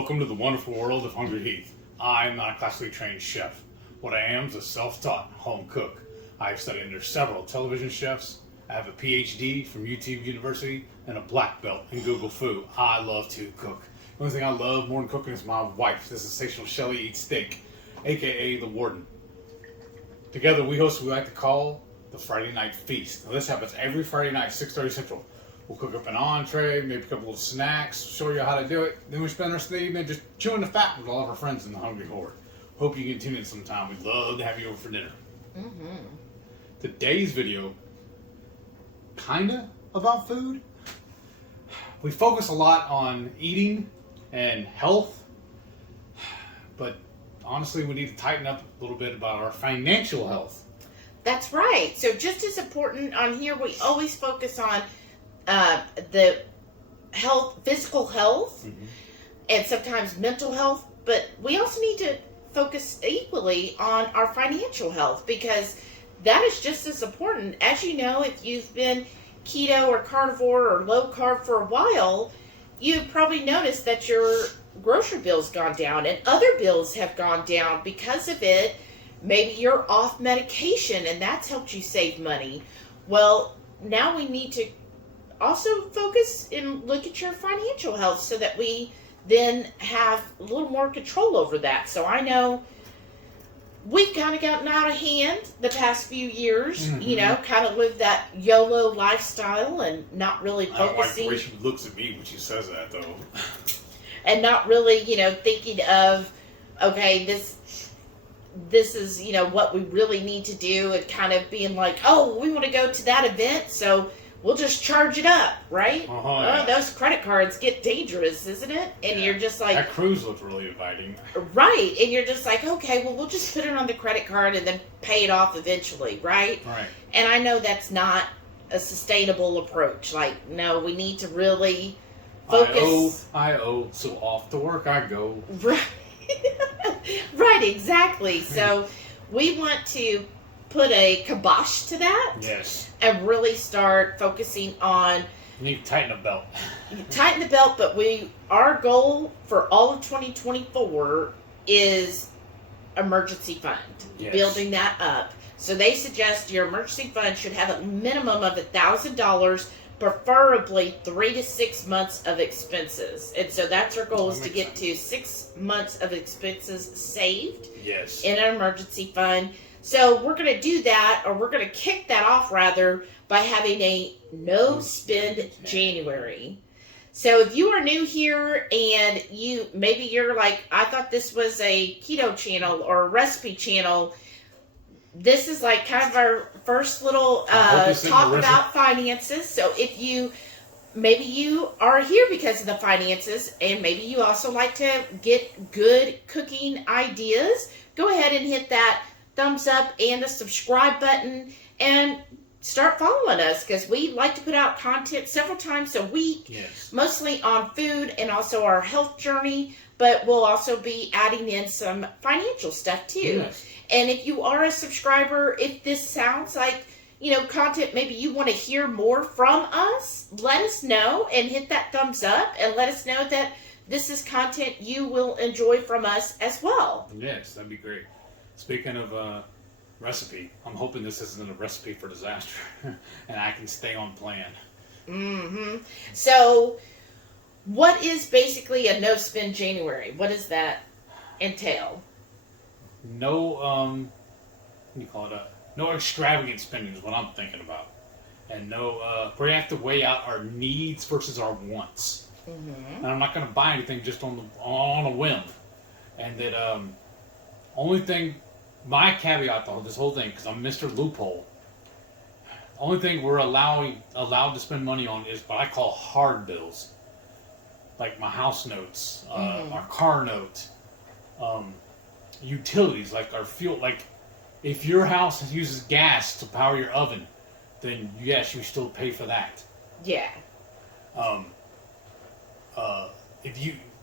Welcome to the wonderful world of HungryHeath. I am not a classically trained chef. What I am is a self-taught home cook. I have studied under several television chefs. I have a PhD from UT University and a black belt in Google Food. I love to cook. The only thing I love more than cooking is my wife, the sensational Shelly Eats Steak, aka the Warden. Together we host what we like to call the Friday Night Feast. Now this happens every Friday night, 6:30 Central. We'll cook up an entree, maybe a couple of snacks, show you how to do it. Then we spend the rest of the evening just chewing the fat with all of our friends in the HungryHorde. Hope you can tune in sometime. We'd love to have you over for dinner. Today's video, kinda about food. We focus a lot on eating and health, but honestly we need to tighten up a little bit about our financial health. That's right. So just as important on here, we always focus on the health, physical health, and sometimes mental health, but we also need to focus equally on our financial health because that is just as important. As you know, if you've been keto or carnivore or low carb for a while, you've probably noticed that your grocery bill's gone down and other bills have gone down because of it. Maybe you're off medication and that's helped you save money. Well, now we need to also focus and look at your financial health so that we then have a little more control over that. So I know we've kind of gotten out of hand the past few years, you know, kind of lived that YOLO lifestyle and not really focusing. I don't like the way she looks at me when she says that, though. And not really, you know, thinking of, okay, this is, you know, what we really need to do, and kind of being like, oh, we want to go to that event, so we'll just charge it up, right? Yeah. Oh, those credit cards get dangerous, isn't it? And you're just like... That cruise looked really inviting. Right. And you're just like, okay, well, we'll just put it on the credit card and then pay it off eventually, right? Right. And I know that's not a sustainable approach. Like, no, we need to really focus... I owe, so off to work I go. Right. Right, exactly. So we want to put a kibosh to that. Yes. And really start focusing on... You need to tighten the belt. Tighten the belt, but our goal for all of 2024 is emergency fund. Yes. Building that up. So they suggest your emergency fund should have a minimum of $1,000, preferably 3 to 6 months of expenses. And so that's our goal, is to get to 6 months of expenses saved. Yes. In an emergency fund. So we're going to do that, or we're going to kick that off rather, by having a no-spend January. So if you are new here and maybe you're like, I thought this was a keto channel or a recipe channel, this is like kind of our first little talk about finances. So if maybe you are here because of the finances, and maybe you also like to get good cooking ideas, go ahead and hit that thumbs up and the subscribe button and start following us, because we like to put out content several times a week, mostly on food and also our health journey, but we'll also be adding in some financial stuff too. And if you are a subscriber, if this sounds like, you know, content maybe you want to hear more from us, let us know and hit that thumbs up and let us know that this is content you will enjoy from us as well. Yes, that'd be great. Speaking of recipe, I'm hoping this isn't a recipe for disaster and I can stay on plan. So, what is basically a no-spend January? What does that entail? No, what do you call it? No extravagant spending is what I'm thinking about. And no, we have to weigh out our needs versus our wants. And I'm not going to buy anything just on a whim. And that, only thing, my caveat to this whole thing, because I'm Mr. Loophole, only thing we're allowed to spend money on is what I call hard bills. Like my house notes, our car note, utilities, like our fuel. Like, if your house uses gas to power your oven, then yes, you still pay for that. Yeah.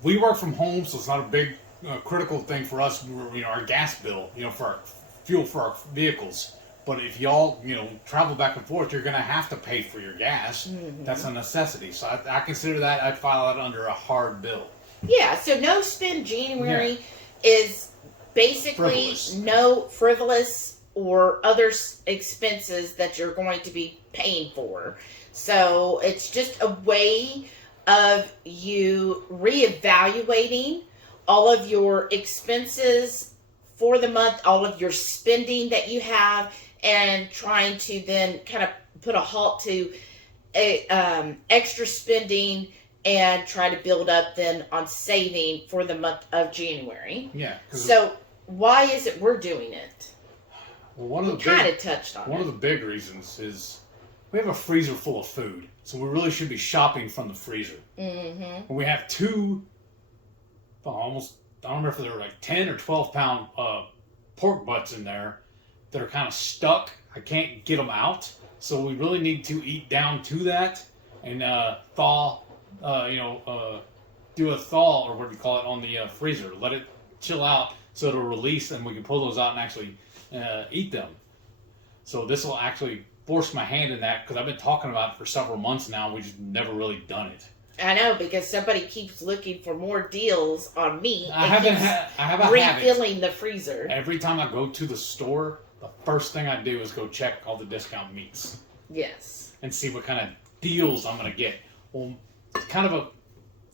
We work from home, so it's not a big critical thing for us. You know, our gas bill, you know, for our fuel for our vehicles. But if y'all, you know, travel back and forth, you're going to have to pay for your gas. That's a necessity. So I consider that, I'd file that under a hard bill. Yeah, so no spend January is basically no frivolous or other expenses that you're going to be paying for. So it's just a way of you reevaluating all of your expenses for the month, all of your spending that you have, and trying to then kind of put a halt to extra spending and try to build up then on saving for the month of January. Yeah. So why is it we're doing it? Well, we kind of touched on it. One of the big reasons is we have a freezer full of food, so we really should be shopping from the freezer. Mm-hmm. We have two, almost, I don't remember if they're like 10 or 12 pound pork butts in there that are kind of stuck. I can't get them out, so we really need to eat down to that and thaw. Do a thaw, or what do you call it, on the freezer. Let it chill out so it'll release, and we can pull those out and actually eat them. So this will actually force my hand in that, because I've been talking about it for several months now. We've just never really done it. I know, because somebody keeps looking for more deals on meat. I have refilling the freezer. Every time I go to the store, the first thing I do is go check all the discount meats. Yes. And see what kind of deals I'm going to get. Well, it's kind of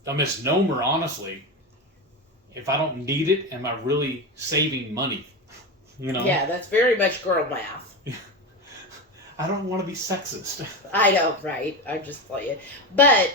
a misnomer, honestly. If I don't need it, am I really saving money? You know? Yeah, that's very much girl math. I don't want to be sexist. I know, right? I'm just playing. But,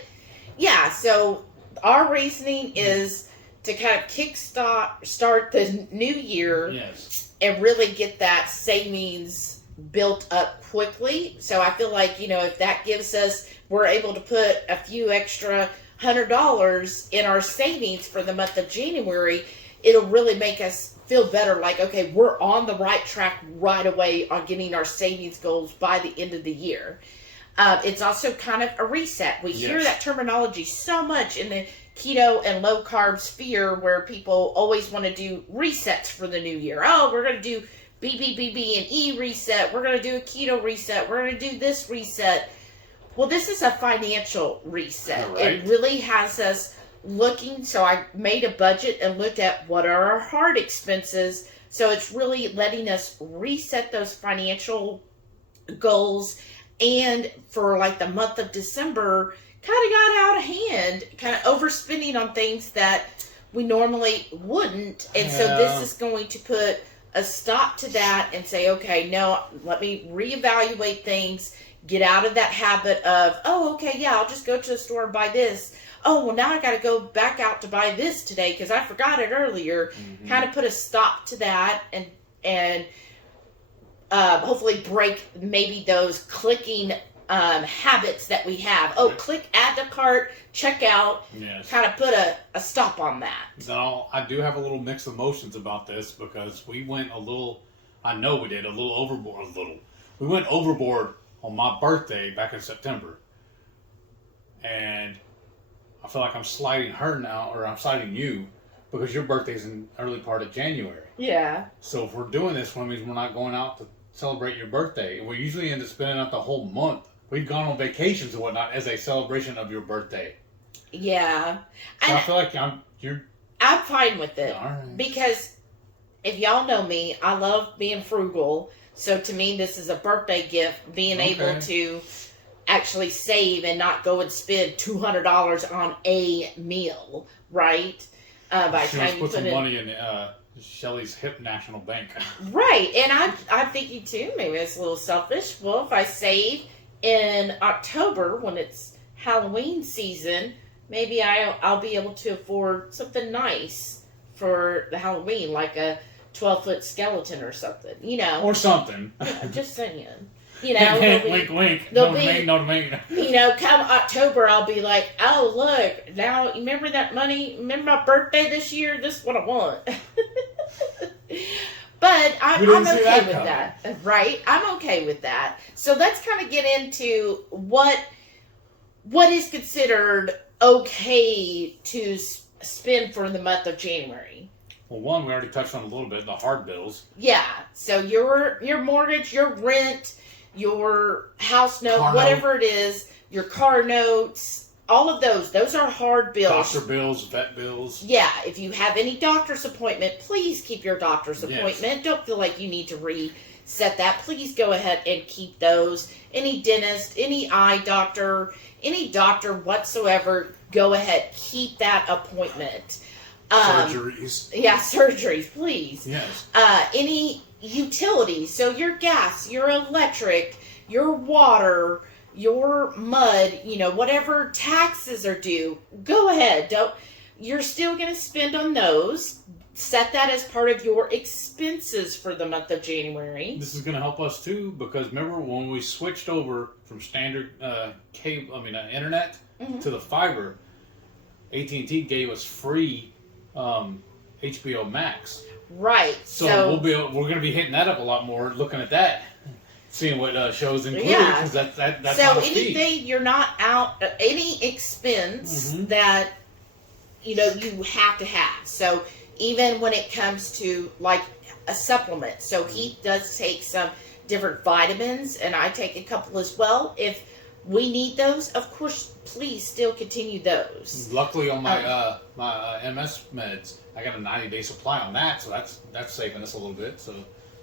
yeah, so our reasoning is to kind of start the new year. Yes. And really get that savings built up quickly. So I feel like, if that gives us, we're able to put a few extra $100 in our savings for the month of January, it'll really make us feel better. Like, okay, we're on the right track right away on getting our savings goals by the end of the year. It's also kind of a reset. We hear that terminology so much in the keto and low carb sphere, where people always want to do resets for the new year. Oh, we're going to do BBBB and E reset. We're going to do a keto reset. We're going to do this reset. Well, this is a financial reset. Right. It really has us looking. So I made a budget and looked at what are our hard expenses. So it's really letting us reset those financial goals. And for like the month of December, kind of got out of hand, kind of overspending on things that we normally wouldn't. And so this is going to put a stop to that and say, okay, no, let me reevaluate things, get out of that habit of, oh, okay, yeah, I'll just go to the store and buy this. Oh, well, now I got to go back out to buy this today because I forgot it earlier. Mm-hmm. Kind of put a stop to that and hopefully break maybe those clicking habits that we have. Oh, click, add to cart, check out. Yes. Kind of put a stop on that. Now, I do have a little mixed emotions about this because we went a little overboard. We went overboard on my birthday back in September. And I feel like I'm sliding her now, or I'm sliding you, because your birthday's in early part of January. Yeah. So if we're doing this, one means we're not going out to celebrate your birthday. We usually end up spending out the whole month. We've gone on vacations and whatnot as a celebration of your birthday. Yeah. So I feel like I'm fine with it. Right. Because if y'all know me, I love being frugal. So to me, this is a birthday gift, being able to actually save and not go and spend $200 on a meal, right? By trying to put some money in Shelly's hip national bank. Right. And I'm thinking too, maybe it's a little selfish. Well, if I save in October when it's Halloween season, maybe I'll be able to afford something nice for the Halloween, like a 12-foot skeleton or something, Or something. Yeah, I'm just saying. Wink, wink. No to me. Come October, I'll be like, oh, look, now, you remember that money? Remember my birthday this year? This is what I want. But I'm okay with that, right? I'm okay with that. So let's kind of get into what is considered okay to spend for the month of January. Well, one, we already touched on a little bit, the hard bills. Yeah. So your mortgage, your rent, your house note, whatever it is, your car notes, all of those are hard bills. Doctor bills, vet bills. Yeah, if you have any doctor's appointment, please keep your doctor's appointment. Yes. Don't feel like you need to reset that. Please go ahead and keep those. Any dentist, any eye doctor, any doctor whatsoever, go ahead, keep that appointment. Surgeries. Yeah, surgeries, please. Yes. Any utilities, so your gas, your electric, your water, your mud, whatever taxes are due, go ahead. You're still going to spend on those. Set that as part of your expenses for the month of January. This is going to help us too, because remember when we switched over from standard internet to the fiber, AT&T gave us free HBO Max. Right. So we're going to be hitting that up a lot more, looking at that, seeing what shows included. Yeah. Because that's so not a anything fee. you're not out, any expense that you have to have. So even when it comes to like a supplement, so he does take some different vitamins, and I take a couple as well. If we need those, of course, please still continue those. Luckily on my MS meds, I got a 90-day supply on that, so that's saving us a little bit. So.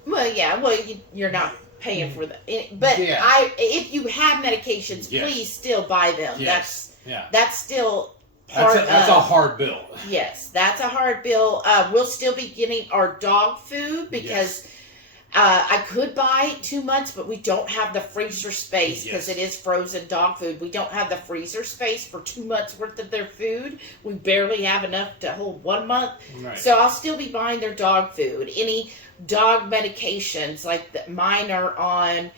Well, yeah. Well, you're not paying for that, but Yeah. if you have medications, Yes. please still buy them. Yes. That's still part That's a hard bill. Yes, that's a hard bill. We'll still be getting our dog food because I could buy 2 months, but we don't have the freezer space because it is frozen dog food. We don't have the freezer space for 2 months worth of their food. We barely have enough to hold 1 month. Right. So I'll still be buying their dog food. Any dog medications, like mine are on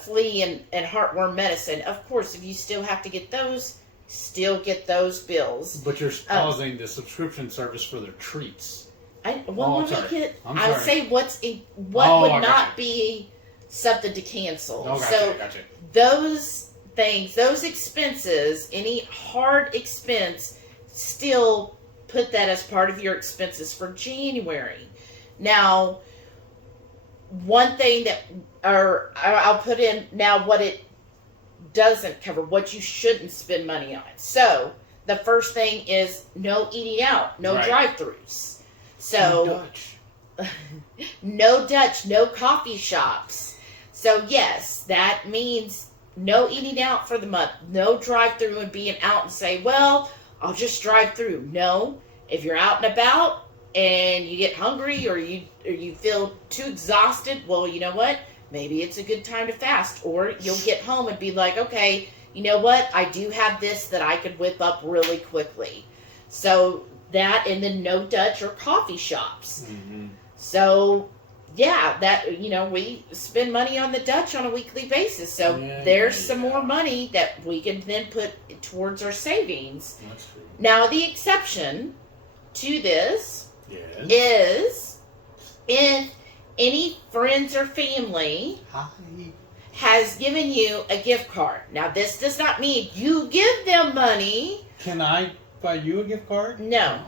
flea and heartworm medicine. Of course, if you still have to get those, still get those bills. But you're pausing the subscription service for their treats. I'll say what I would got not you. be something to cancel. Gotcha. Those things, those expenses, any hard expense, still put that as part of your expenses for January. Now, one thing I'll put in now what it doesn't cover, what you shouldn't spend money on. So the first thing is no eating out, no drive-thrus. So no Dutch, no coffee shops. So yes, that means no eating out for the month, no drive-through and being out and say, well, I'll just drive through. No, if you're out and about and you get hungry or you feel too exhausted, well, you know what? Maybe it's a good time to fast, or you'll get home and be like, okay, you know what? I do have this that I could whip up really quickly. So that, and then no Dutch or coffee shops. Mm-hmm. So yeah, that, we spend money on the Dutch on a weekly basis. So there's some more money that we can then put towards our savings. That's true. Now, the exception to this is if any friends or family has given you a gift card. Now, this does not mean you give them money. Can I buy you a gift card? No,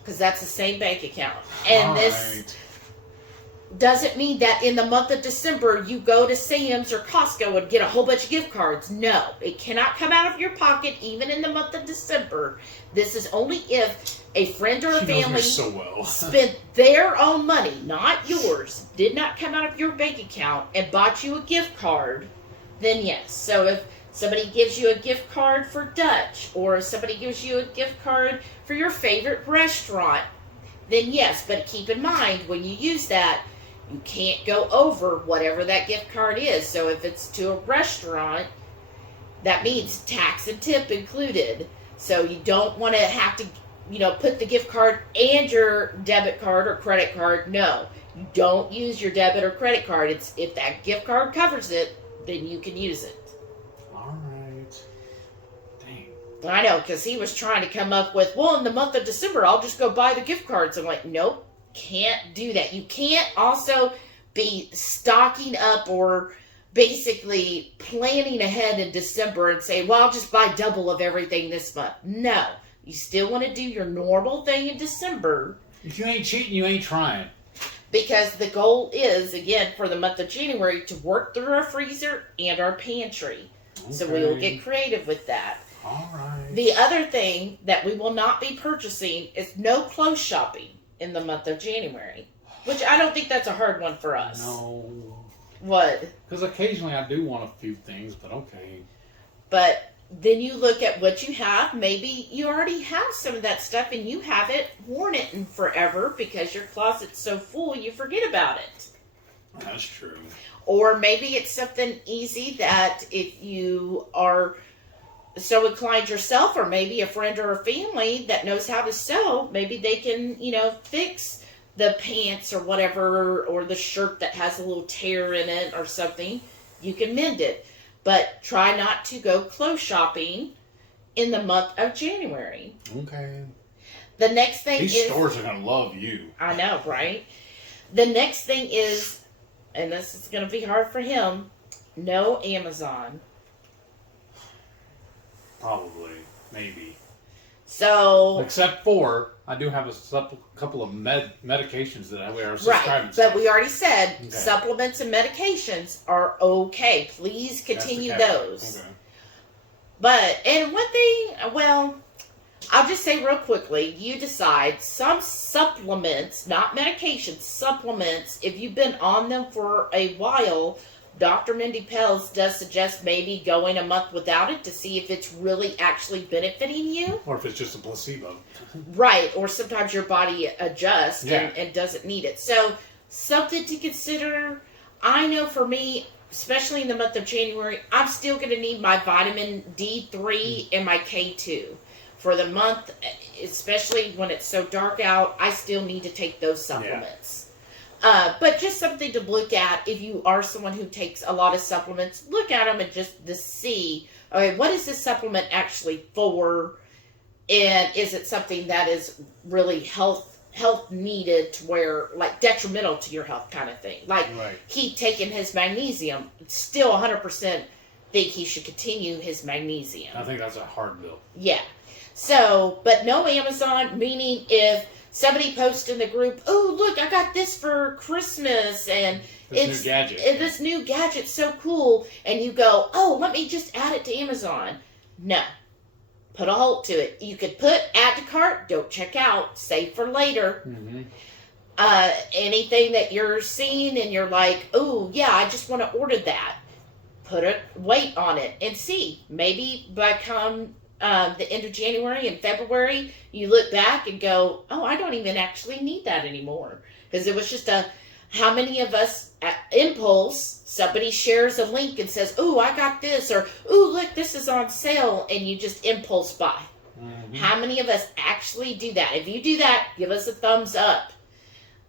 because that's the same bank account. And this doesn't mean that in the month of December you go to Sam's or Costco and get a whole bunch of gift cards. No, it cannot come out of your pocket even in the month of December. This is only if a friend or a family spent their own money, not yours, did not come out of your bank account and bought you a gift card, then yes. So if somebody gives you a gift card for Dutch, or if somebody gives you a gift card for your favorite restaurant, then yes. But keep in mind, when you use that, you can't go over whatever that gift card is. So if it's to a restaurant, that means tax and tip included. So you don't want to have to, put the gift card and your debit card or credit card. No, you don't use your debit or credit card. It's if that gift card covers it, then you can use it. All right. Dang. I know, because he was trying to come up with, well, in the month of December, I'll just go buy the gift cards. I'm like, nope, can't do that. You can't also be stocking up or basically planning ahead in December and say, well, I'll just buy double of everything this month. No. You still want to do your normal thing in December. If you ain't cheating, you ain't trying. Because the goal is, again, for the month of January, to work through our freezer and our pantry. Okay. So we will get creative with that. All right. The other thing that we will not be purchasing is no clothes shopping in the month of January. Which I don't think that's a hard one for us. No. What? Because occasionally I do want a few things, but okay. But then you look at what you have. Maybe you already have some of that stuff and you haven't worn it in forever because your closet's so full you forget about it. That's true. Or maybe it's something easy that if you are so inclined yourself, or maybe a friend or a family that knows how to sew, maybe they can, fix the pants or whatever, or the shirt that has a little tear in it or something. You can mend it. But try not to go clothes shopping in the month of January. Okay. The next thing These stores are going to love you. I know, right? The next thing is, and this is going to be hard for him, no Amazon. Probably. Maybe. So... Except for, I do have a couple of medications that we are subscribing right, to. but we already said okay. Supplements and medications are okay. Please continue those. Okay. But, and one thing, well, I'll just say real quickly, you decide some supplements, not medications, supplements, if you've been on them for a while, Dr. Mindy Pelz does suggest maybe going a month without it to see if it's really actually benefiting you. Or if it's just a placebo. Right, or sometimes your body adjusts Yeah. and doesn't need it. So, something to consider. I know for me, especially in the month of January, I'm still going to need my vitamin D3 and my K2. For the month, especially when it's so dark out, I still need to take those supplements. But just something to look at if you are someone who takes a lot of supplements. Look at them and just to see, okay, what is this supplement actually for? And is it something that is really health needed to where, like, detrimental to your health kind of thing? Like, right. He taking his magnesium, still 100% think he should continue his magnesium. I think that's a hard bill. Yeah. So, but no Amazon, meaning if somebody posts in the group, oh, look, I got this for Christmas, and This new gadget. This new gadget's so cool, and you go, oh, let me just add it to Amazon. No. Put a halt to it. You could put add to cart, don't check out, save for later. Mm-hmm. Anything that you're seeing and you're like, oh, yeah, I just want to order that. Put a weight on it and see. Maybe by come the end of January and February, you look back and go, oh, I don't even actually need that anymore. Because it was just how many of us at impulse, somebody shares a link and says, oh, I got this, or, oh, look, this is on sale, and you just impulse buy. Mm-hmm. How many of us actually do that? If you do that, give us a thumbs up.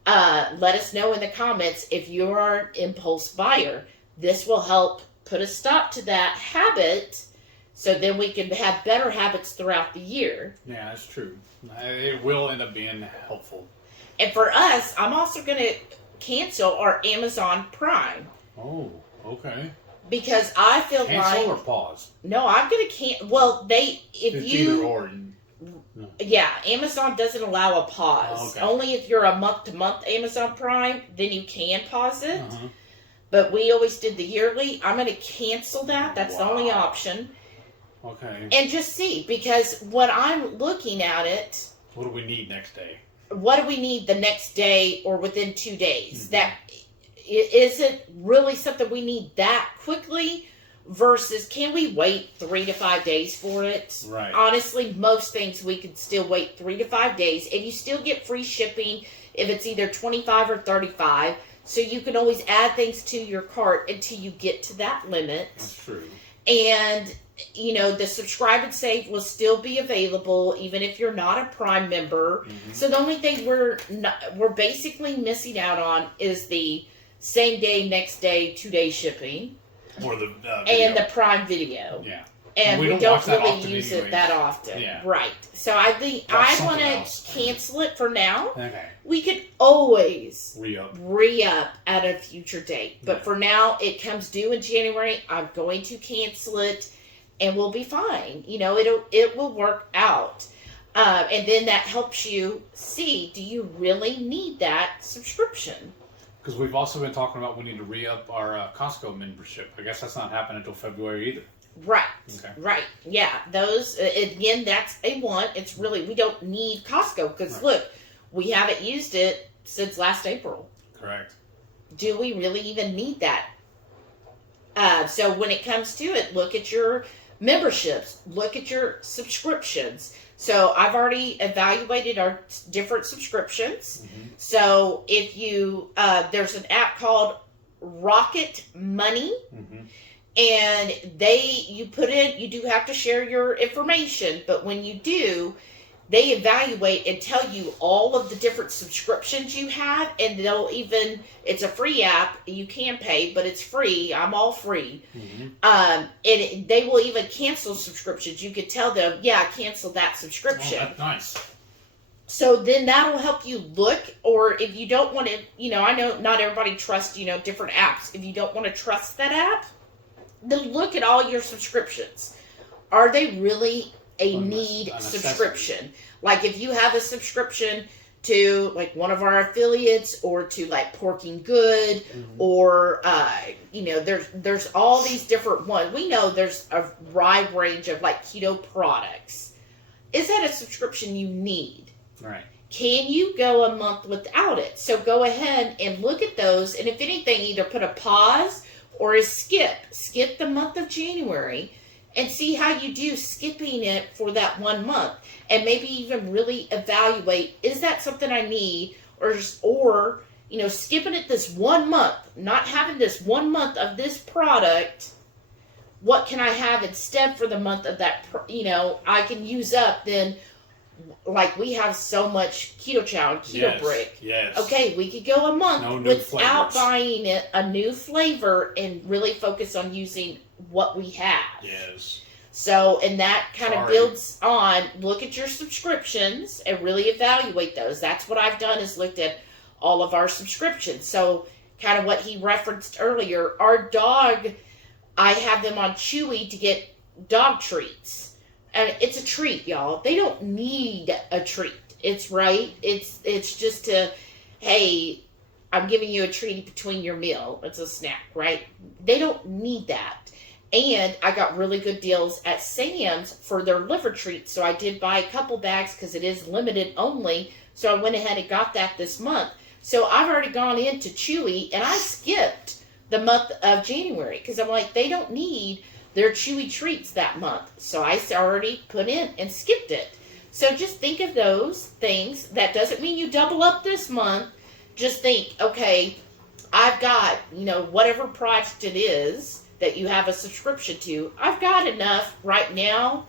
Let us know in the comments if you are an impulse buyer. This will help put a stop to that habit, so then we can have better habits throughout the year. Yeah, that's true. It will end up being helpful. And for us, I'm also going to cancel our Amazon Prime. Oh, okay. Because I feel cancel or pause? No, I'm going to cancel. Well, if it's you... either or. No. Yeah, Amazon doesn't allow a pause. Okay. Only if you're a month-to-month Amazon Prime, then you can pause it. Uh-huh. But we always did the yearly. I'm going to cancel that. That's the only option. Okay. And just see, because when I'm looking at it... What do we need next day? What do we need the next day or within 2 days? Mm-hmm. That is it really something we need that quickly versus can we wait 3 to 5 days for it? Right. Honestly, most things we could still wait 3 to 5 days, and you still get free shipping if it's either 25 or 35. So you can always add things to your cart until you get to that limit. That's true. And the subscribe and save will still be available even if you're not a Prime member. Mm-hmm. So the only thing we're basically missing out on is the same day, next day, 2-day shipping, or the and the Prime Video. Yeah, and we don't really use it that often. Yeah. Right. So I think I want to cancel it for now. Okay. We could always re-up at a future date, but for now it comes due in January. I'm going to cancel it. And we'll be fine. It will work out. And then that helps you see, do you really need that subscription? Because we've also been talking about we need to re-up our Costco membership. I guess that's not happening until February either. Right. Okay. Right. Yeah. Those, again, that's a want. It's really, we don't need Costco because look, we haven't used it since last April. Correct. Do we really even need that? So when it comes to it, look at your memberships, look at your subscriptions. So I've already evaluated our different subscriptions. So if you, there's an app called Rocket Money. And you put in, you do have to share your information, but when you do, they evaluate and tell you all of the different subscriptions you have, and they'll even, it's a free app, you can pay, but it's free, I'm all free. And they will even cancel subscriptions. You could tell them, yeah, cancel that subscription. Oh, that's nice. So then that'll help you look, or if you don't want to, I know not everybody trusts, different apps. If you don't want to trust that app, then look at all your subscriptions. Are they really a need subscription? Like if you have a subscription to like one of our affiliates or to like Porking Good or, there's all these different ones. We know there's a wide range of like keto products. Is that a subscription you need? Right. Can you go a month without it? So go ahead and look at those. And if anything, either put a pause or a skip the month of January and see how you do skipping it for that 1 month, and maybe even really evaluate, is that something I need, or skipping it this 1 month, not having this 1 month of this product, what can I have instead for the month of that, I can use up then. Like we have so much Ketochow and Keto Brick. Yes. Okay, we could go a month without buying it a new flavor and really focus on using what we have. Yes. So, and that kind of builds on, look at your subscriptions and really evaluate those. That's what I've done, is looked at all of our subscriptions. So kind of what he referenced earlier, our dog, I have them on Chewy to get dog treats. And it's a treat, y'all. They don't need a treat. It's right. It's just hey, I'm giving you a treat between your meal. It's a snack, right? They don't need that. And I got really good deals at Sam's for their liver treats. So I did buy a couple bags because it is limited only. So I went ahead and got that this month. So I've already gone into Chewy and I skipped the month of January because I'm like, they don't need their Chewy treats that month. So I already put in and skipped it. So just think of those things. That doesn't mean you double up this month. Just think, okay, I've got, whatever product it is that you have a subscription to, I've got enough right now.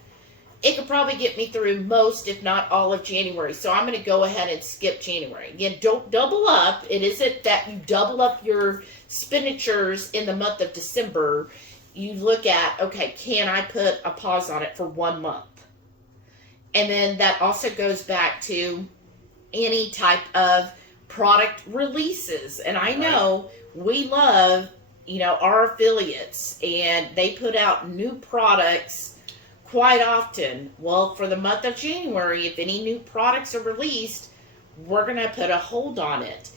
It could probably get me through most, if not all of January. So I'm going to go ahead and skip January. Again, don't double up. It isn't that you double up your expenditures in the month of December. You look at, okay, can I put a pause on it for 1 month? And then that also goes back to any type of product releases. And I know we love, our affiliates, and they put out new products quite often. Well, for the month of January, if any new products are released, we're going to put a hold on it.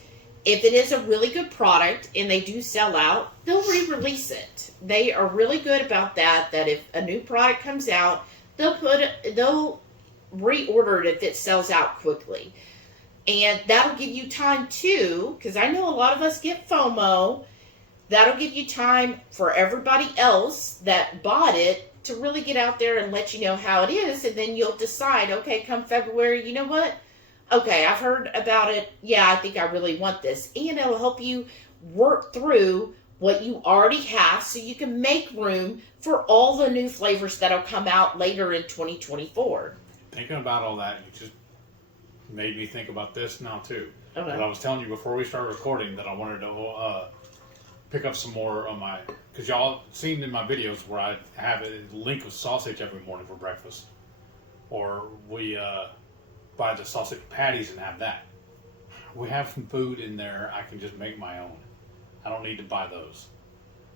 If it is a really good product and they do sell out, they'll re-release it. They are really good about that if a new product comes out, they'll reorder it if it sells out quickly. And that'll give you time too, because I know a lot of us get FOMO. That'll give you time for everybody else that bought it to really get out there and let you know how it is. And then you'll decide, okay, come February, you know what? Okay, I've heard about it. Yeah, I think I really want this. And it'll help you work through what you already have so you can make room for all the new flavors that'll come out later in 2024. Thinking about all that, you just made me think about this now too. Okay. But I was telling you before we started recording that I wanted to pick up some more on my, because y'all seen in my videos where I have a link of sausage every morning for breakfast. Or we buy the sausage patties and have that. We have some food in there I can just make my own. I don't need to buy those.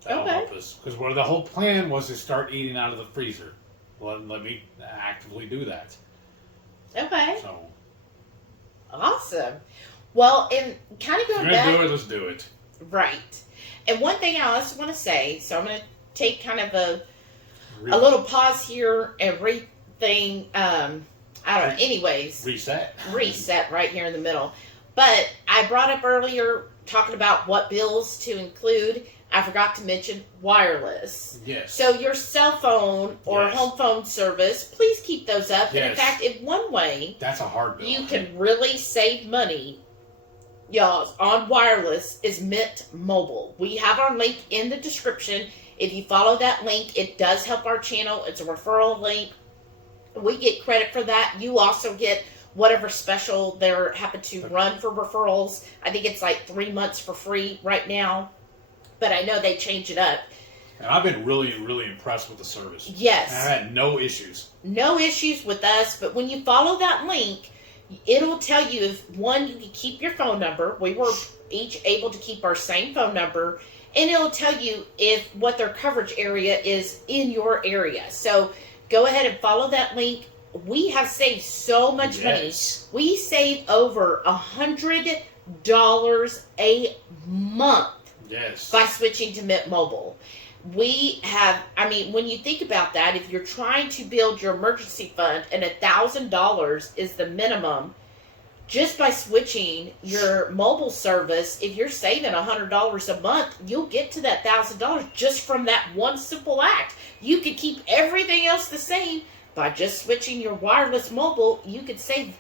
That'll help us. Because the whole plan was to start eating out of the freezer. Let me actively do that. Okay. So. Awesome. Well, and kind of going back. If you're going to do it, let's do it. Right. And one thing I also want to say, so I'm going to take kind of a a little pause here and rethink. I don't know. Anyways, reset right here in the middle. But I brought up earlier talking about what bills to include. I forgot to mention wireless. Yes. So your cell phone or home phone service, please keep those up. Yes. And in fact, in one way, that's a hard bill. You can really save money, y'all, on wireless is Mint Mobile. We have our link in the description. If you follow that link, it does help our channel. It's a referral link. We get credit for that. You also get whatever special they're happen to run for referrals. I think it's like 3 months for free right now, but I know they change it up. And I've been really, really impressed with the service. Yes. And I've had no issues. No issues with us, but when you follow that link, it'll tell you if, one, you can keep your phone number. We were each able to keep our same phone number, and it'll tell you if what their coverage area is in your area. So go ahead and follow that link. We have saved so much money. We save over $100 a month by switching to Mint Mobile. We have, I mean, when you think about that, if you're trying to build your emergency fund and $1,000 is the minimum, just by switching your mobile service, if you're saving $100 a month, you'll get to that $1,000 just from that one simple act. You could keep everything else the same. By just switching your wireless mobile, you could save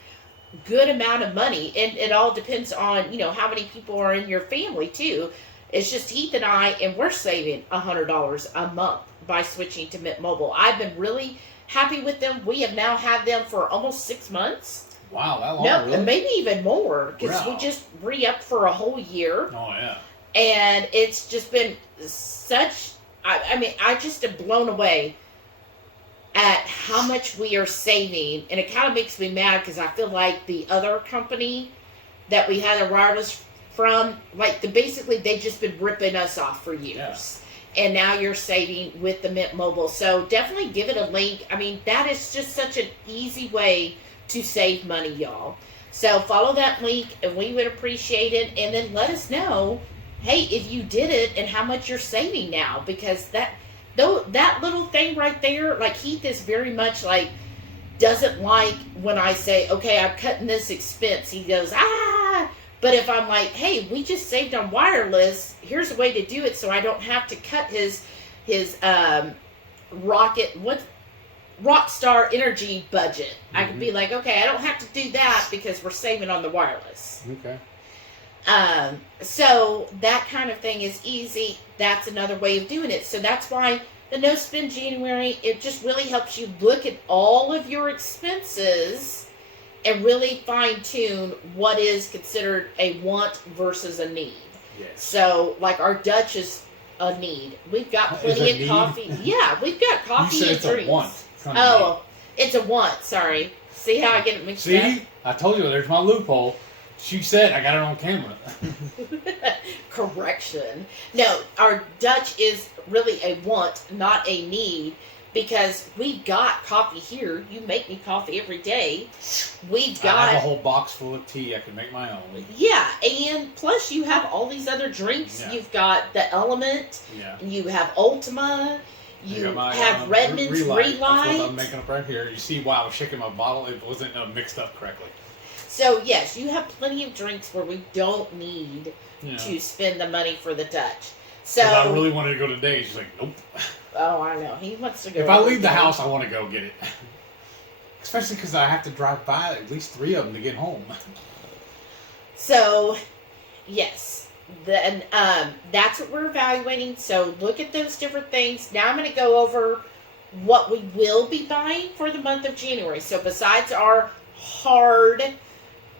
good amount of money. And it all depends on, you know, how many people are in your family, too. It's just Heath and I, and we're saving $100 a month by switching to Mint Mobile. I've been really happy with them. We have now had them for almost 6 months. Wow, that long? No, really? Maybe even more, because we just re-upped for a whole year. Oh, yeah. And it's just been such, I mean, I just am blown away at how much we are saving. And it kind of makes me mad because I feel like the other company that we had a wireless from, like, basically they've just been ripping us off for years. Yeah. And now you're saving with the Mint Mobile. So definitely give it a link. I mean, that is just such an easy way to save money, y'all. So follow that link and we would appreciate it. And then let us know, hey, if you did it and how much you're saving now. Because that little thing right there, like Heath is very much like, doesn't like when I say, okay, I'm cutting this expense. He goes, ah. But if I'm like, hey, we just saved on wireless, here's a way to do it so I don't have to cut his Rockstar Energy budget. Mm-hmm. I could be like, okay, I don't have to do that because we're saving on the wireless. Okay. So that kind of thing is easy. That's another way of doing it. So that's why the No Spend January, it just really helps you look at all of your expenses and really fine-tune what is considered a want versus a need. Yes. So, like, our Dutch is a need. We've got plenty of coffee. Yeah, we've got coffee and drinks. A want. It's a want. Sorry. See how I get it mixed up? See? I told you, there's my loophole. She said I got it on camera. Correction. No, our Dutch is really a want, not a need. Because we've got coffee here. You make me coffee every day. We've got... I have a whole box full of tea. I can make my own. Yeah, and plus you have all these other drinks. Yeah. You've got the Element. Yeah. You have Ultima. You have Redmond's Relight. That's what I'm making up right here. You see why I was shaking my bottle? It wasn't mixed up correctly. So, yes, you have plenty of drinks where we don't need to spend the money for the Dutch. So I really wanted to go today. She's like, nope. Oh, I know. He wants to go. If I leave the house, I want to go get it. Especially because I have to drive by at least 3 of them to get home. So, yes. Then that's what we're evaluating. So look at those different things. Now I'm going to go over what we will be buying for the month of January. So besides our hard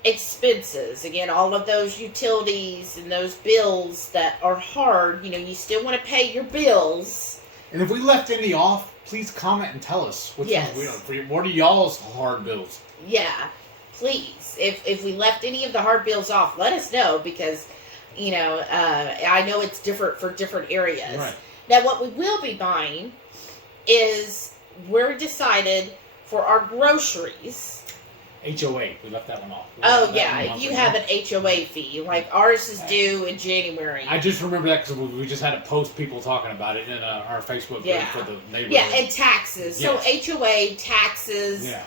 expenses, again, all of those utilities and those bills that are hard, you know, you still want to pay your bills. And if we left any off, please comment and tell us what are y'all's hard bills. Yeah, please. If we left any of the hard bills off, let us know because, you know, I know it's different for different areas. Right. Now, what we will be buying is we're decided for our groceries. HOA. We left that one off. Oh, yeah. If you have an HOA fee, like ours is due in January. I just remember that because we just had a post people talking about it in our Facebook group for the neighborhood. Yeah, and taxes. Yes. So HOA, taxes. Yeah.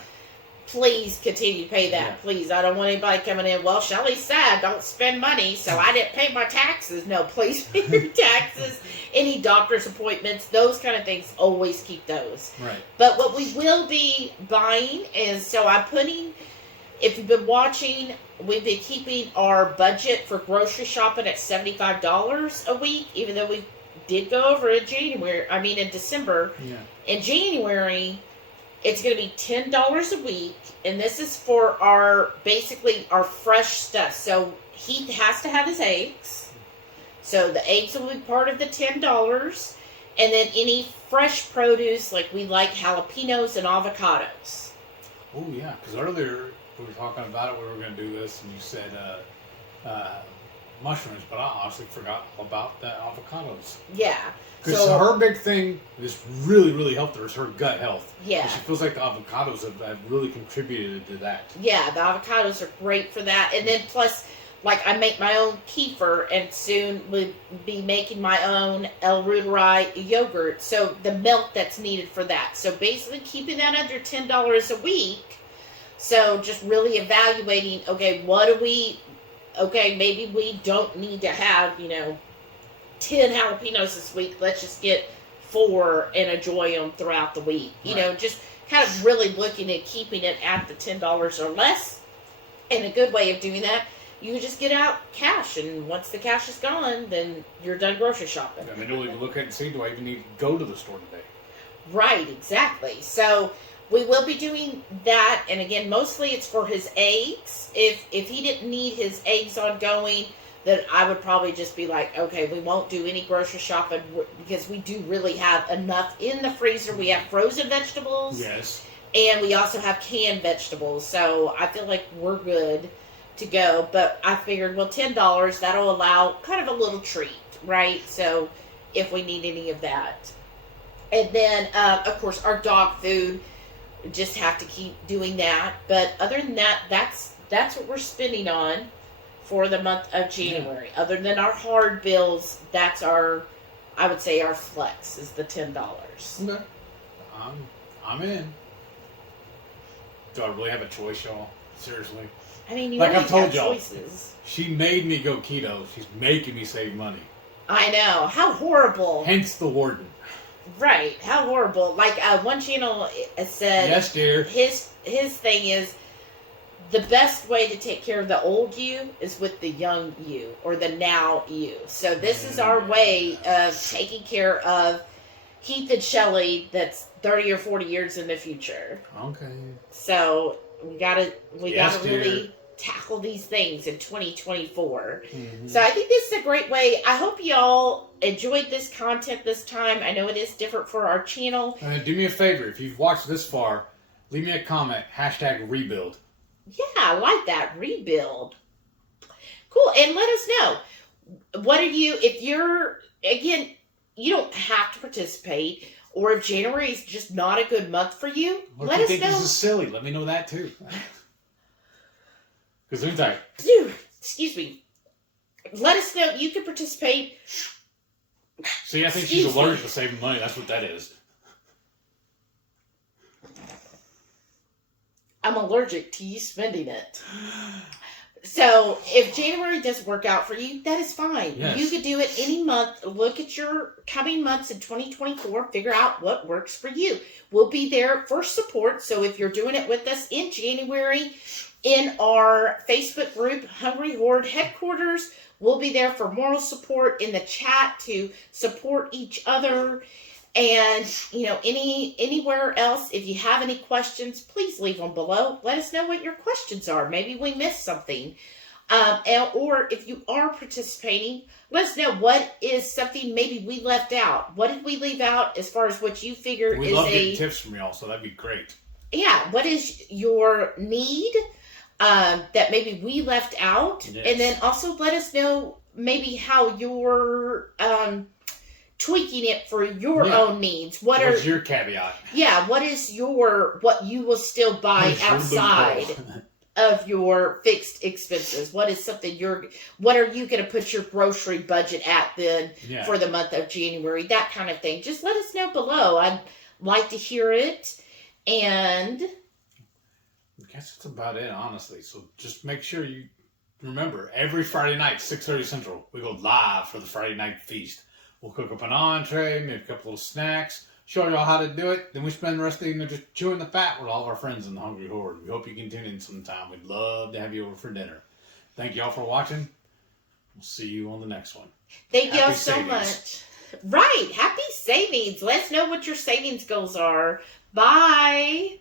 Please continue to pay that. Yeah. Please. I don't want anybody coming in, well, Shelly's sad, don't spend money, so I didn't pay my taxes. No, please pay your taxes. Any doctor's appointments, those kind of things, always keep those. Right. But what we will be buying is, so I'm putting, if you've been watching, we've been keeping our budget for grocery shopping at $75 a week, even though we did go over in December. Yeah. In January, it's going to be $10 a week, and this is for our fresh stuff. So he has to have his eggs. So the eggs will be part of the $10, and then any fresh produce, like we like jalapenos and avocados. Oh yeah, because earlier we were talking about it. We were going to do this, and you said mushrooms, but I honestly forgot about the avocados. Yeah. Because her big thing that's really, really helped her is her gut health. Yeah. And she feels like the avocados have really contributed to that. Yeah, the avocados are great for that. And then plus, like, I make my own kefir, and soon we'll be making my own El Ruderai yogurt. So the milk that's needed for that. So basically keeping that under $10 a week. So just really evaluating, okay, maybe we don't need to have, 10 jalapenos this week. Let's just get 4 and enjoy them throughout the week. You know, just kind of really looking at keeping it at the $10 or less. And a good way of doing that, you just get out cash, and once the cash is gone, then you're done grocery shopping. And then you'll even look at it and see, do I even need to go to the store today? Right, exactly. So we will be doing that, and again, mostly it's for his eggs. If he didn't need his eggs ongoing, then I would probably just be like, okay, we won't do any grocery shopping because we do really have enough in the freezer. We have frozen vegetables. Yes. And we also have canned vegetables. So I feel like we're good to go. But I figured, well, $10, that'll allow kind of a little treat, right? So if we need any of that. And then, of course, our dog food, just have to keep doing that. But other than that, that's what we're spending on for the month of January. Yeah. Other than our hard bills, that's I would say our flex is the $10. Okay. I'm in. Do I really have a choice, y'all? Seriously? I mean, you like always I've told have y'all, choices. She made me go keto. She's making me save money. I know. How horrible. Hence the warden. Right. How horrible. Like, one channel said... Yes, dear. His thing is, the best way to take care of the old you is with the young you, or the now you. So this is our way of taking care of Heath and Shelly that's 30 or 40 years in the future. Okay. So we gotta really tackle these things in 2024. Mm-hmm. So I think this is a great way. I hope y'all enjoyed this content this time. I know it is different for our channel. Do me a favor. If you've watched this far, leave me a comment. #rebuild. Yeah, I like that. Rebuild. Cool. And let us know. What are you, if you're, again, you don't have to participate, or if January is just not a good month for you, let us know. This is silly. Let me know that too. Because let me tell you. Dude, excuse me. Let us know. You can participate. See, I think she's allergic to saving money. That's what that is. I'm allergic to you spending it. So, if January doesn't work out for you, that is fine. Yes. You could do it any month. Look at your coming months in 2024. Figure out what works for you. We'll be there for support. So, if you're doing it with us in January, in our Facebook group, HungryHorde Headquarters, we'll be there for moral support in the chat to support each other. And, anywhere else, if you have any questions, please leave them below. Let us know what your questions are. Maybe we missed something. Or if you are participating, let us know what is something maybe we left out. What did we leave out as far as what you figure we love getting tips from y'all, so that'd be great. Yeah. What is your need that maybe we left out? Yes. And then also let us know maybe how your tweaking it for your Yeah. own needs. What's your caveat? Yeah, what you will still buy What is your outside loophole? of your fixed expenses? What is something what are you going to put your grocery budget at then Yeah. for the month of January? That kind of thing. Just let us know below. I'd like to hear it. And I guess that's about it, honestly. So just make sure you remember, every Friday night, 6:30 Central, we go live for the Friday night feast. We'll cook up an entree, maybe a couple of snacks, show y'all how to do it. Then we spend the rest of the evening just chewing the fat with all of our friends in the Hungry Horde. We hope you can tune in sometime. We'd love to have you over for dinner. Thank y'all for watching. We'll see you on the next one. thank y'all Happy so savings. much. Right. Happy savings. Let us know what your savings goals are. Bye.